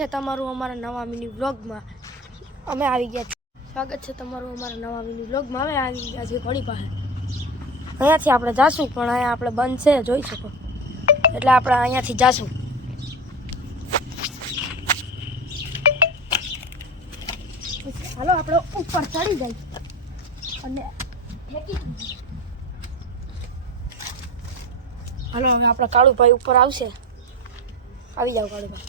છે તમારું અમારા નવા મિની વ્લોગમાં. અમે આવી ગયા છીએ. સ્વાગત છે તમારું અમારા નવા મિની વ્લોગમાં. અમે આવી ગયા છીએ ઘોડી પાસે. અહીંયાથી આપણે જાશું, પણ અહીંયા આપણે બંધ છે, જોઈ શકો. એટલે આપણે અહીંયાથી જાશું. હાલો આપણે ઉપર ચડી જાય અને હાલો હવે આપણા કાળુભાઈ ઉપર આવશે. આવી જાવ કાળુભાઈ.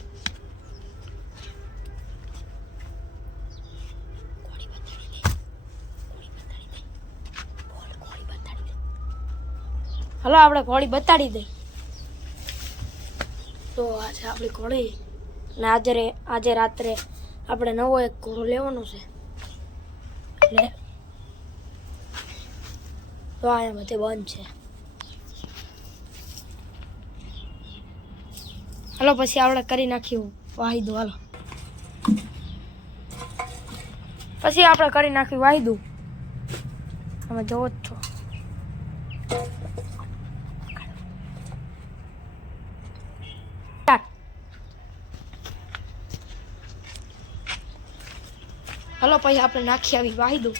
હાલો આપણે ઘોડી બતાડી દઈ. તો આ છે આપણી ઘોડી ને આજે રાત્રે આપણે નવો એક ઘોડો લેવાનો છે. એટલે તો અહીંયા બધે બંધ છે. હાલો પછી આપણે કરી નાખ્યું વાહિદું. હાલો પછી આપણે કરી નાખ્યું વાહિદું. તમે જોવો જ છો. હાલો પછી આપણે નાખી આવી વાહિદું.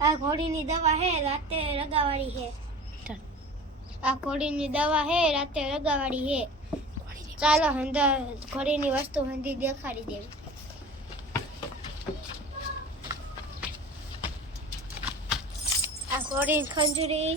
આ ઘોડીની દવા હે રાતે લગાવાડી હે. આ ઘોડીની દવા હે રાતે લગાવાડી હે. ચાલો અંદર ઘોડીની વસ્તુ હંધી દેખાડી દેવી. આ ઘોડીની ખંજરી